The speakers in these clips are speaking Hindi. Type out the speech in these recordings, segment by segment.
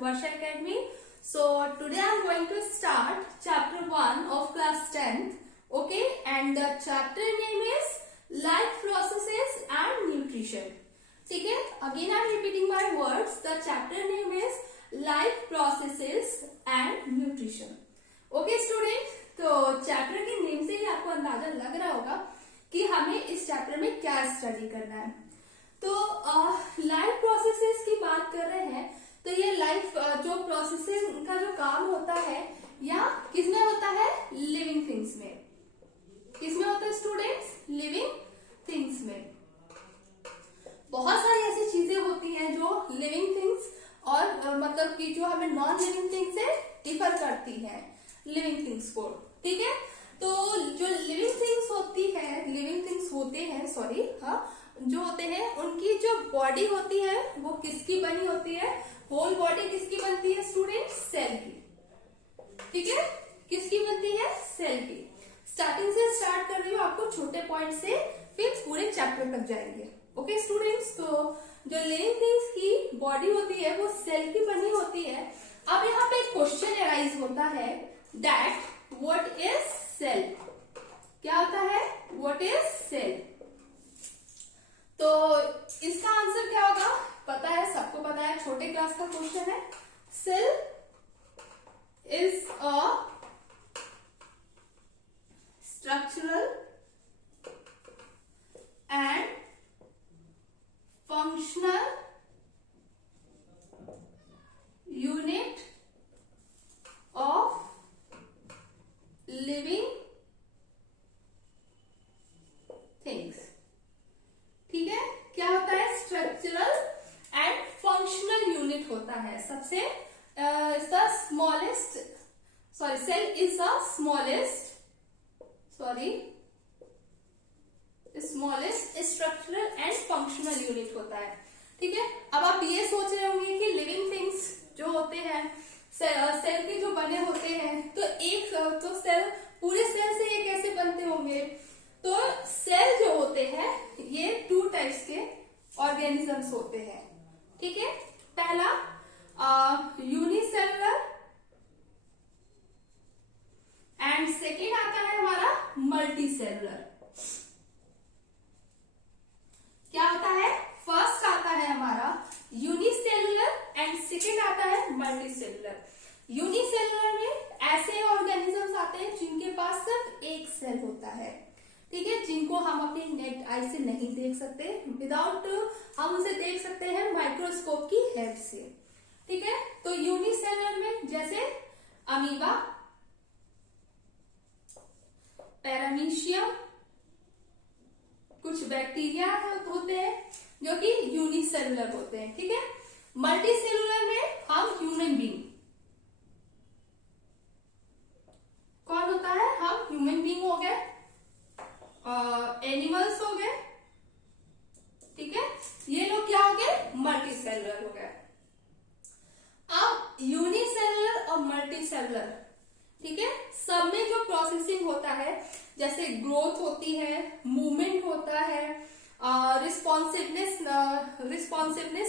Varsha Academy. So today I am going to start chapter 1 of class 10th. Okay, and the chapter name is life processes and nutrition. ठीक है, again I am repeating my words. The chapter name is life processes and nutrition. Okay students, तो चैप्टर के नेम से ही आपको अंदाजा लग रहा होगा कि हमें इस चैप्टर में क्या स्टडी करना है. तो लाइफ प्रोसेसेस की बात कर रहे हैं, तो ये लाइफ जो प्रोसेसेस का जो काम होता है या किसमें होता है, लिविंग थिंग्स में. किसमें होता है स्टूडेंट्स, लिविंग थिंग्स में. बहुत सारी ऐसी चीजें होती हैं जो लिविंग थिंग्स और मतलब कि जो हमें नॉन लिविंग थिंग्स से डिफर करती हैं लिविंग थिंग्स को. ठीक है, तो जो लिविंग थिंग्स होते हैं जो होते हैं उनकी जो बॉडी होती है वो किसकी बनी होती है, होल बॉडी किसकी बनती है स्टूडेंट, सेल की. ठीक है, किसकी बनती है, सेल की. स्टार्टिंग से स्टार्ट कर रही हूँ आपको छोटे पॉइंट से, फिर पूरे चैप्टर तक जाएंगे. ओके स्टूडेंट्स, तो जो लिविंग थिंग्स की बॉडी होती है वो सेल की बनी होती है. अब यहाँ पे एक क्वेश्चन अराइज होता है दैट व्हाट इज सेल. क्या होता है, व्हाट इज सेल. तो इसका आंसर क्या होगा, पता है, सबको पता है, छोटे क्लास का क्वेश्चन है. Cell is a structural and functional unit of living things. ठीक है, क्या होता है, स्ट्रक्चरल एंड फंक्शनल यूनिट होता है. सबसे cell is the smallest structural and functional unit होता है. ठीक है, अब आप ये सोच रहे होंगे कि लिविंग थिंग्स जो होते हैं सेल के जो बने होते हैं, तो सेल, पूरे सेल से ये कैसे बनते होंगे. तो सेल जो होते हैं ये 2 टाइप्स के ऑर्गेनिजम्स होते हैं. ठीक है, पहला यूनिसेलुलर एंड सेकेंड आता है हमारा मल्टीसेलुलर. क्या होता है, फर्स्ट आता है हमारा यूनिसेलुलर एंड सेकेंड आता है मल्टीसेलुलर. यूनिसेलुलर में ऐसे ऑर्गेनिजम्स आते हैं जिनके पास सिर्फ एक सेल होता है. ठीक है, जिनको हम अपनी नेक्ड आई से नहीं देख सकते, विदाउट हम उसे देख सकते हैं माइक्रोस्कोप की हेल्प से. ठीक है, तो यूनिसेलुलर में जैसे अमीबा, पैरामीशियम, कुछ बैक्टीरिया होते हैं जो कि यूनिसेलुलर होते हैं. ठीक है, मल्टीसेलुलर में हम ह्यूमन बीइंग, कौन होता है, हम ह्यूमन बीइंग हो गए, एनिमल्स हो गए. ठीक है, ये लोग क्या हो गए, मल्टीसेलुलर हो गए. अब यूनिसेलुलर और मल्टीसेलुलर, ठीक है, सब में जो प्रोसेसिंग होता है, जैसे ग्रोथ होती है, मूवमेंट होता है, रिस्पॉन्सिवनेस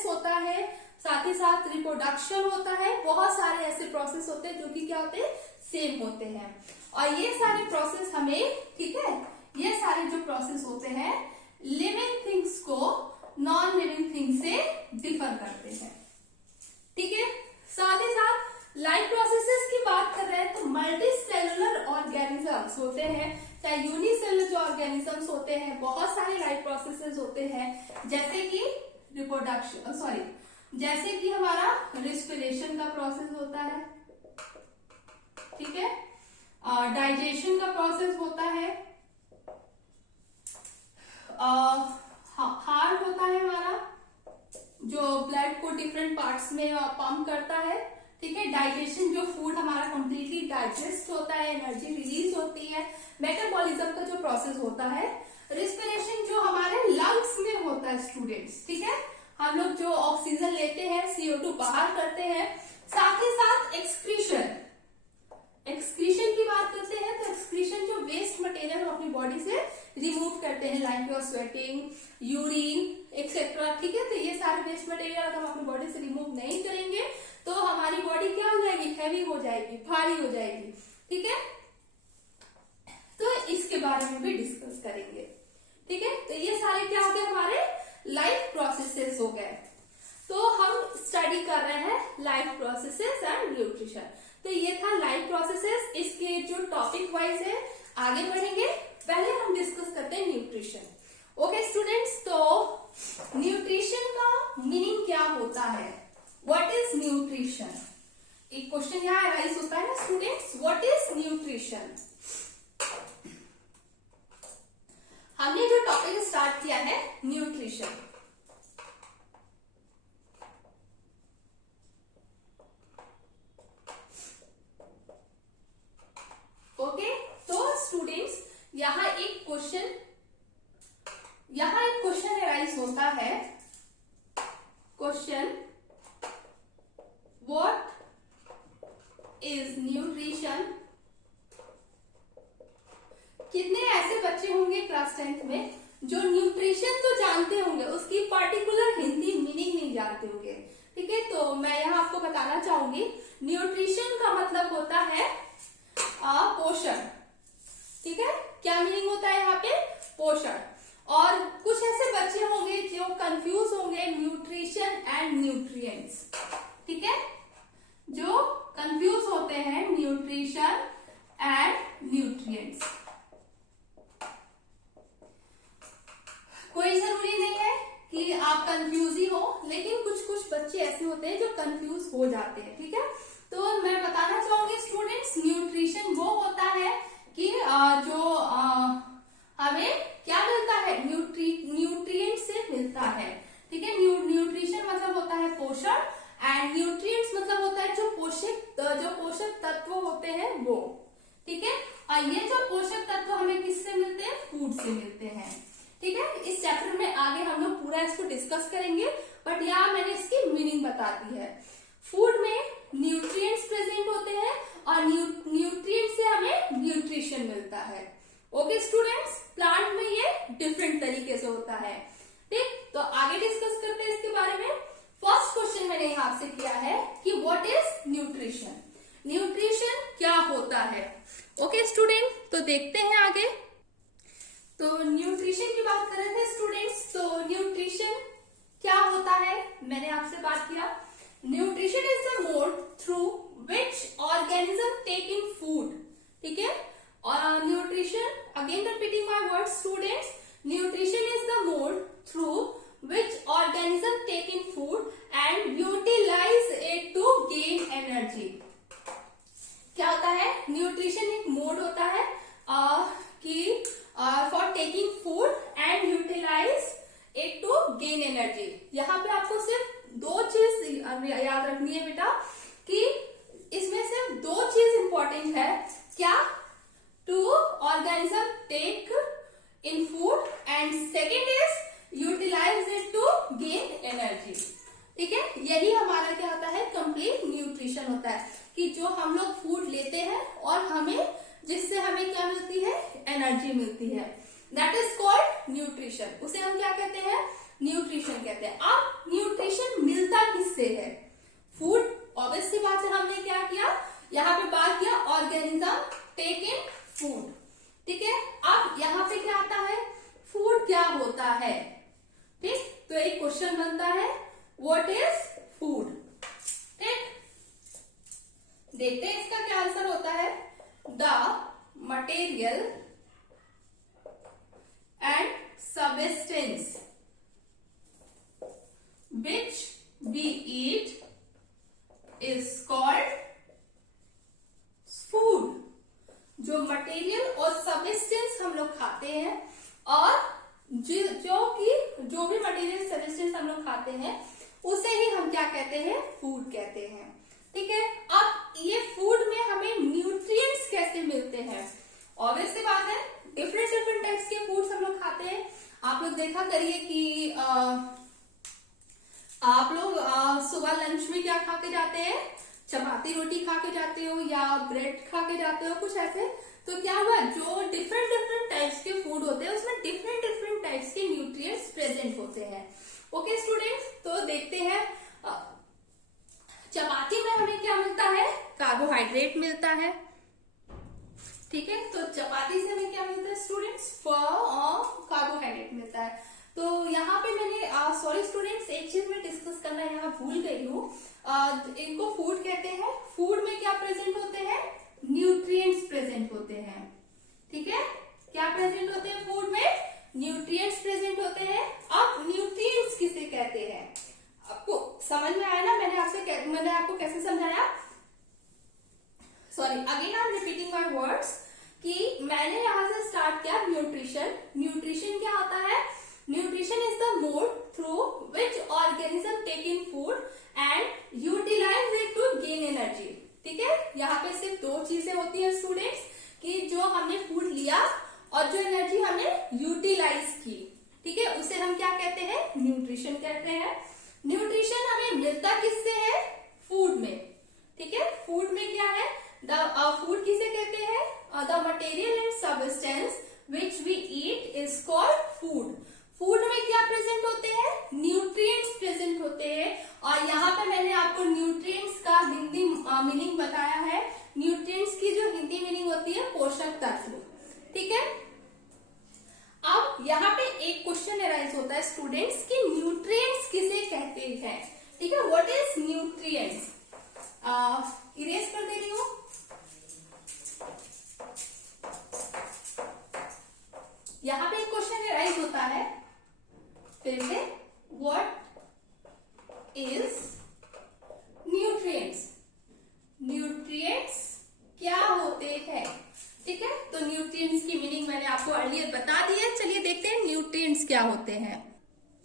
होता है, साथ ही साथ रिप्रोडक्शन होता है. बहुत सारे ऐसे प्रोसेस होते हैं जो कि क्या होते हैं, सेम होते हैं. और ये सारे प्रोसेस हमें, ठीक है, ये सारे जो प्रोसेस होते हैं लिविंग थिंग्स को नॉन लिविंग थिंग्स से डिफर करते हैं. ठीक है, साथ ही साथ लाइफ प्रोसेसेस की बात कर रहे हैं तो मल्टी सेलुलर ऑर्गेनिजम्स होते हैं, चाहे यूनिसेलुलर जो ऑर्गेनिजम्स होते हैं, बहुत सारे लाइफ प्रोसेसेस होते हैं, जैसे कि जैसे कि हमारा रिस्पिरेशन का प्रोसेस होता है. ठीक है, डाइजेशन का प्रोसेस होता है, हार्ट होता है हमारा जो ब्लड को डिफरेंट पार्ट्स में पंप करता है. ठीक है, डाइजेशन जो फूड हमारा कंप्लीटली डाइजेस्ट होता है, एनर्जी रिलीज होती है, मेटाबॉलिज्म का जो प्रोसेस होता है. रिस्पिरेशन जो हमारे लंग्स में होता है स्टूडेंट्स. ठीक है, हम लोग जो ऑक्सीजन लेते हैं, CO2 बाहर करते हैं. साथ ही साथ एक्सक्रीशन की बात करते हैं तो एक्सक्रीशन जो वेस्ट मटेरियल हम अपनी बॉडी से रिमूव करते करते हैं like your sweating, urine etcetera, ठीक है। तो ये सारे वेस्ट मटेरियल अगर हम अपनी बॉडी से रिमूव नहीं करेंगे तो हमारी बॉडी क्या हो जाएगी, हैवी हो जाएगी, भारी हो जाएगी, ठीक है। तो इसके बारे में भी डिस्कस करेंगे, ठीक है। तो ये सारे क्या हो गए, हमारे लाइफ प्रोसेसेस हो गए। तो हम स्टडी कर रहे हैं लाइफ प्रोसेसेस एंड न्यूट्रिशन। तो ये था लाइफ प्रोसेसेस। इसके जो टॉपिक वाइज है आगे बढ़ेंगे, पहले हम डिस्कस करते हैं न्यूट्रिशन। ओके स्टूडेंट्स, तो न्यूट्रिशन का मीनिंग क्या होता है, व्हाट इज न्यूट्रिशन। एक क्वेश्चन यहाँ राइज होता है ना स्टूडेंट्स, व्हाट इज न्यूट्रिशन। हमने जो टॉपिक स्टार्ट किया है न्यूट्रिशन, ओके। तो स्टूडेंट्स यहाँ एक क्वेश्चन राइज होता है, क्वेश्चन व्हाट इज न्यूट्रिशन। कितने ऐसे बच्चे होंगे क्लास 10th में जो न्यूट्रिशन तो जानते होंगे, उसकी पर्टिकुलर हिंदी मीनिंग नहीं जानते होंगे, ठीक है। तो मैं यहाँ आपको बताना चाहूंगी, न्यूट्रिशन का मतलब होता है पोषण, ठीक है। क्या मीनिंग होता है यहाँ पे, पोषण। और कुछ ऐसे बच्चे होंगे जो कंफ्यूज होंगे न्यूट्रिशन एंड न्यूट्रिएंट्स, ठीक है, जो कंफ्यूज होते हैं न्यूट्रिशन एंड न्यूट्रिएंट्स। कोई जरूरी नहीं है कि आप कंफ्यूज ही हो, लेकिन कुछ कुछ बच्चे ऐसे होते हैं जो कंफ्यूज हो जाते हैं, ठीक है। तो मैं बताना चाहूंगी स्टूडेंट्स, न्यूट्रिशन वो होता है कि जो हमें क्या मिलता है, न्यूट्रिएंट से मिलता है, ठीक है। न्यूट्रिशन मतलब होता है पोषण, एंड न्यूट्रिएंट्स मतलब होता है जो पोषक तत्व होते हैं वो, ठीक है। और ये जो पोषक तत्व हमें किससे मिलते हैं, फूड से मिलते हैं, ठीक है। इस चैप्टर में आगे हम लोग पूरा इसको डिस्कस करेंगे, बट यहाँ मैंने इसकी मीनिंग बता दी है। फूड में न्यूट्रिएंट्स प्रेजेंट होते हैं और न्यूट्रिएंट से हमें न्यूट्रिशन मिलता है, ओके स्टूडेंट्स। प्लांट में ये डिफरेंट तरीके से होता है, ठीक। तो आगे डिस्कस करते हैं इसके बारे में। फर्स्ट क्वेश्चन मैंने यहाँ आपसे किया है कि व्हाट इज न्यूट्रिशन, न्यूट्रिशन क्या होता है, ओके स्टूडेंट। तो देखते हैं आगे। तो न्यूट्रिशन की बात कर रहे थे स्टूडेंट्स, तो न्यूट्रिशन क्या होता है, मैंने आपसे बात किया, nutrition is the mode through which organism take in food, ठीक है। और nutrition, again repeating my word students, nutrition is the mode through which organism take in food and utilize it to gain energy. क्या होता है, न्यूट्रिशन एक मोड होता है कि for taking food and utilize it to gain energy. यहाँ पे आपको सिर्फ दो चीज याद रखनी है बेटा, कि इसमें सिर्फ दो चीज इंपॉर्टेंट है, क्या, two organism take in food and second is utilize it to gain energy, ठीक है। यही हमारा क्या होता है, कंप्लीट न्यूट्रिशन होता है, कि जो हम लोग फूड लेते हैं और जिससे हमें क्या मिलती है, एनर्जी मिलती है, दैट इज कॉल्ड न्यूट्रिशन। उसे हम क्या कहते हैं, न्यूट्रिशन कहते हैं। अब न्यूट्रिशन मिलता किससे है, फूड, ऑब्वियस सी बात है। हमने क्या किया, यहाँ पे बात किया ऑर्गेनिज्म टेक इन फूड, ठीक है। अब यहाँ पे क्या आता है, फूड क्या होता है, ठीक। तो एक क्वेश्चन बनता है, व्हाट इज फूड, ठीक। देखते हैं इसका क्या आंसर होता है, the material and substance which we eat is called food। जो मटेरियल और सबस्टेंस हम लोग खाते हैं, और जो भी मटेरियल सबस्टेंस हम लोग खाते हैं उसे ही हम क्या कहते हैं, फूड कहते हैं, ठीक है। अब ये फूड में हमें न्यूट्रिएंट्स कैसे मिलते हैं, ऑब्वियस सी बात है, डिफरेंट टाइप्स के फूड्स हम लोग खाते हैं। आप लोग देखा करिए कि आप लोग सुबह लंच में क्या खा के जाते हैं, चपाती रोटी खा के जाते हो या ब्रेड खा के जाते हो, कुछ ऐसे। तो क्या हुआ, जो डिफरेंट टाइप्स के फूड होते हैं उसमें डिफरेंट हैं। ओके स्टूडेंट्स, तो देखते हैं चपाती में हमें क्या मिलता है, कार्बोहाइड्रेट मिलता है। ठीक है, तो चपाती से हमें क्या मिलता है स्टूडेंट्स, कार्बोहाइड्रेट मिलता है। तो यहाँ पे मैंने सॉरी स्टूडेंट्स, एक चीज मैं डिस्कस करना यहाँ भूल गई हूँ। इनको फूड कहते हैं। फूड में क्या प्रेजेंट होते हैं, न्यूट्रिएंट्स प्रेजेंट होते हैं। ठीक है, क्या प्रेजेंट होते हैं फूड में, न्यूट्रिएंट्स प्रेजेंट होते हैं। अब न्यूट्रिएंट्स किसे कहते हैं, आपको समझ में आया ना, मैंने आपको कैसे समझाया। Sorry, again I am repeating my words कि मैंने यहां से स्टार्ट किया न्यूट्रिशन। न्यूट्रिशन क्या होता है, nutrition is the mode through which organism take in food and utilize it to gain energy. ठीक है, यहाँ पे सिर्फ दो चीजें होती है स्टूडेंट्स, कि जो हमने फूड लिया और जो एनर्जी हमने यूटिलाइज की, ठीक है, उसे हम क्या कहते हैं, न्यूट्रिशन कहते हैं। न्यूट्रिशन हमें मिलता किससे है, फूड में। ठीक है, फूड में क्या है, फूड किसे कहते हैं, the material and substance which we eat is called food. Food में क्या प्रेजेंट होते हैं, न्यूट्रिएंट्स प्रेजेंट होते हैं। और यहाँ पे मैंने आपको न्यूट्रिएंट्स का हिंदी मीनिंग बताया है। न्यूट्रिएंट्स की जो हिंदी मीनिंग होती है, पोषक तत्व। ठीक है, अब यहाँ पे एक क्वेश्चन अराइज होता है स्टूडेंट्स कि न्यूट्रिएंट्स किसे कहते हैं। ठीक है, व्हाट इज न्यूट्रिएंट्स। इरेज कर दे रही हूँ। यहाँ पे एक क्वेश्चन अराइज होता है, फिर से, व्हाट इज न्यूट्रिएंट्स। न्यूट्रिएंट्स क्या होते हैं। ठीक है, तो न्यूट्रिएंट्स की मीनिंग मैंने आपको अर्लियर बता दी है। चलिए देखते हैं न्यूट्रिएंट्स क्या होते हैं।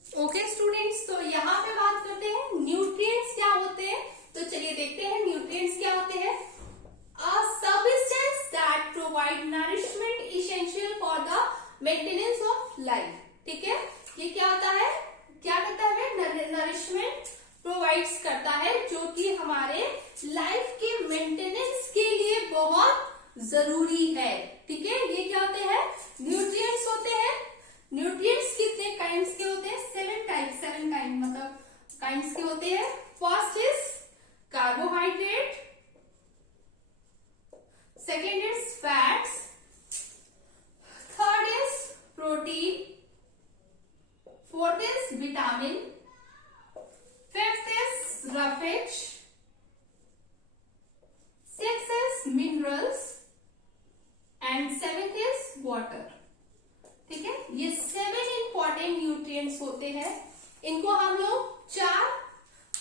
ओके स्टूडेंट्स, तो यहाँ पे बात करते हैं न्यूट्रिएंट्स क्या होते हैं। तो चलिए देखते हैं न्यूट्रिएंट्स क्या होते हैं। A substance that provide nourishment essential for the maintenance of life। ठीक है, ये क्या होता है, क्या करता है, नरिशमेंट प्रोवाइड्स करता है, जो कि हमारे लाइफ के मेंटेनेंस के लिए बहुत जरूरी है। ठीक है, ये क्या होते हैं, न्यूट्रिएंट्स होते हैं। न्यूट्रिएंट्स कितने काइंड्स के होते हैं, 7 काइंड, मतलब काइंड्स के होते हैं। First is carbohydrate, second is fats, third is protein, fourth is vitamin, fifth is roughage, sixth is minerals and seventh is water। ठीक है, ये 7 इंपॉर्टेंट न्यूट्रिएंट्स होते हैं। इनको हम लोग 4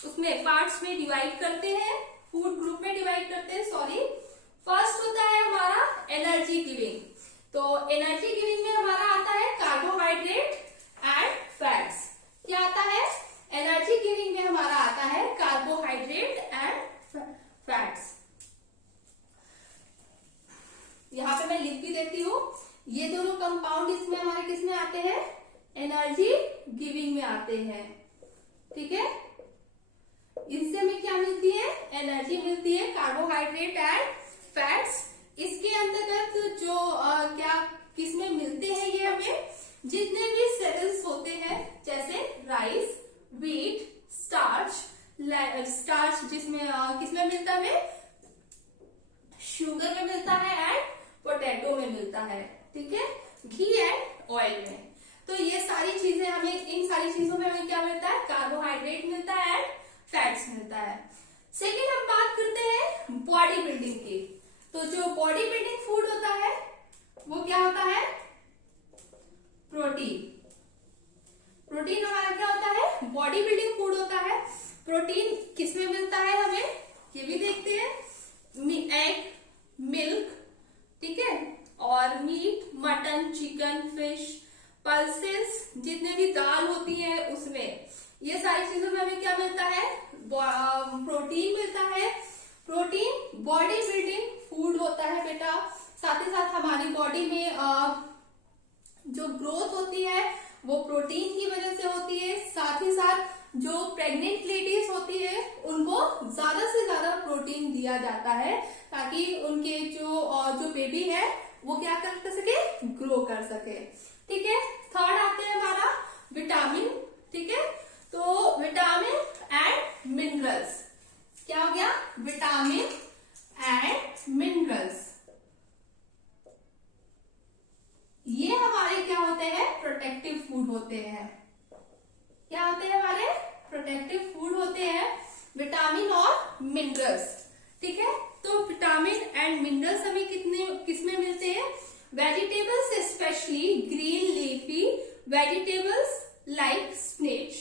उसमें पार्ट्स में डिवाइड करते हैं, फूड ग्रुप में डिवाइड करते हैं। सॉरी, फर्स्ट होता है हमारा एनर्जी गिविंग। तो एनर्जी गिविंग में हमारा आता है कार्बोहाइड्रेट एंड फैट्स। क्या आता है, एनर्जी गिविंग में हमारा आता है कार्बोहाइड्रेट एंड फैट्स। यहाँ पे मैं लिख भी देती हूँ, ये दोनों कंपाउंड इसमें हमारे किसमें आते हैं, एनर्जी गिविंग में आते हैं। ठीक है, इससे हमें क्या मिलती है, एनर्जी मिलती है, कार्बोहाइड्रेट एंड फैट्स। इसके अंतर्गत जो क्या किसमें मिलते हैं, ये हमें जितने भी सेल्स होते हैं, जैसे राइस, व्हीट, स्टार्च जिसमें किसमें मिलता है, शुगर में मिलता है एंड पोटैटो में मिलता है। ठीक है, घी एंड ऑयल में। तो ये सारी चीजें हमें, इन सारी चीजों में हमें क्या मिलता है, कार्बोहाइड्रेट मिलता है एंड फैट्स मिलता है। सेकेंड हम बात करते हैं बॉडी बिल्डिंग की। तो जो बॉडी बिल्डिंग फूड होता है वो क्या होता है, प्रोटीन। प्रोटीन हमारा क्या होता है, बॉडी बिल्डिंग फूड होता है। प्रोटीन किसमें मिलता है हमें, ये भी देखते हैं, एग, मिल्क, ठीक है, और meat, mutton, chicken, fish, pulses, जितने भी दाल होती है उसमें, ये सारी चीजों में हमें क्या मिलता है, प्रोटीन मिलता है। प्रोटीन बॉडी बिल्डिंग फूड होता है बेटा। साथ ही साथ हमारी बॉडी में जो ग्रोथ होती है वो प्रोटीन की वजह से होती है। साथ ही साथ जो प्रेग्नेंट लेडीज होती है उनको ज्यादा से ज्यादा प्रोटीन दिया जाता है, ताकि उनके जो बेबी है वो क्या कर सके, ग्रो कर सके। ठीक है, थर्ड आते हैं हमारा विटामिन। ठीक प्रोटेक्टिव फूड होते हैं। क्या होते हैं हमारे? प्रोटेक्टिव फूड होते हैं विटामिन और मिनरल्स। ठीक है, तो विटामिन एंड मिनरल्स हमें किसमें मिलते हैं? Vegetables, specially green leafy vegetables like spinach,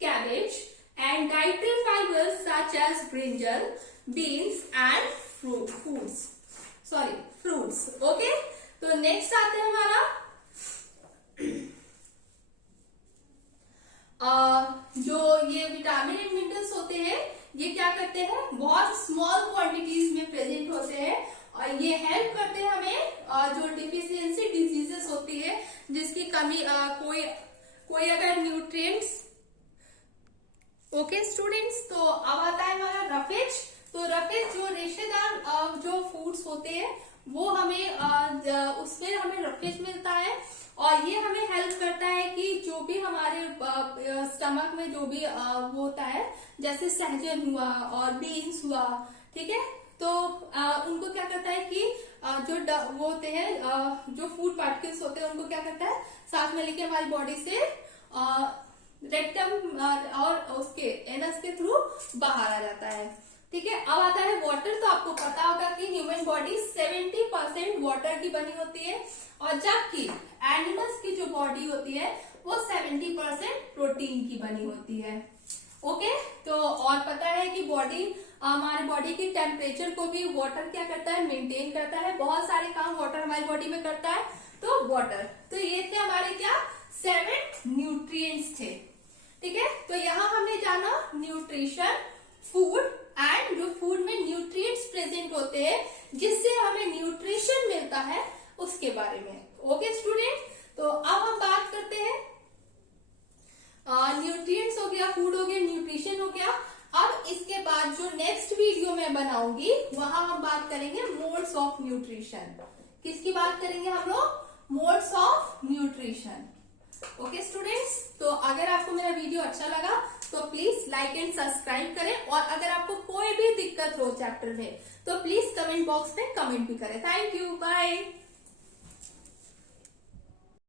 cabbage and dietary fibres such as brinjal, beans and fruits. Okay, तो नेक्स्ट आते हैं हमारा जो ये विटामिन एंड मिनरल्स होते हैं, ये क्या करते हैं? बहुत स्मॉल क्वांटिटीज में प्रेजेंट होते हैं और ये हेल्प करते हैं हमें जो डिफिशियंसी डिजीजेस होती है, जिसकी कमी कोई अगर न्यूट्रिएंट्स। ओके स्टूडेंट्स, तो अब आता है हमारा रफेज। तो रफेज जो रेशेदार जो फूड्स होते हैं वो हमें उसमें हमें रफेज मिलता है और ये हमें हेल्प करता है कि जो भी हमारे स्टमक में जो भी वो होता है, जैसे सहजन हुआ और बीन्स हुआ, ठीक है, तो उनको क्या करता है कि जो वो होते हैं जो फूड पार्टिकल्स होते हैं उनको क्या करता है साथ में लेके हमारी बॉडी से रेक्टम और उसके एनस के थ्रू बाहर आ जाता है। ठीक है, अब आता है वाटर। तो आपको पता होगा कि ह्यूमन बॉडी 70% वाटर की बनी होती है और जबकि एनिमल्स की जो बॉडी होती है वो 70% प्रोटीन की बनी होती है। ओके, तो और पता है कि हमारे बॉडी की टेम्परेचर को भी वाटर क्या करता है? मेंटेन करता है। बहुत सारे काम वाटर हमारी बॉडी में करता है। तो वाटर, तो ये थे हमारे क्या 7 न्यूट्रिएंट्स थे। ठीक है, तो यहाँ हमने जाना न्यूट्रिशन, फूड एंड जो फूड में न्यूट्रिएंट्स प्रेजेंट होते हैं जिससे हमें न्यूट्रिशन मिलता है उसके बारे में। ओके स्टूडेंट, तो अब हम बात करते हैं न्यूट्रिएंट्स हो गया, फूड हो गया, न्यूट्रिशन हो गया। अब इसके बाद जो नेक्स्ट वीडियो में बनाऊंगी वहां हम बात करेंगे मोड्स ऑफ न्यूट्रिशन। किसकी बात करेंगे हम लोग? Modes of nutrition. Okay students, तो अगर आपको मेरा वीडियो अच्छा लगा तो प्लीज लाइक एंड सब्सक्राइब करें और अगर आपको कोई भी दिक्कत हो चैप्टर में तो प्लीज कमेंट बॉक्स में कमेंट भी करें। Thank you, bye.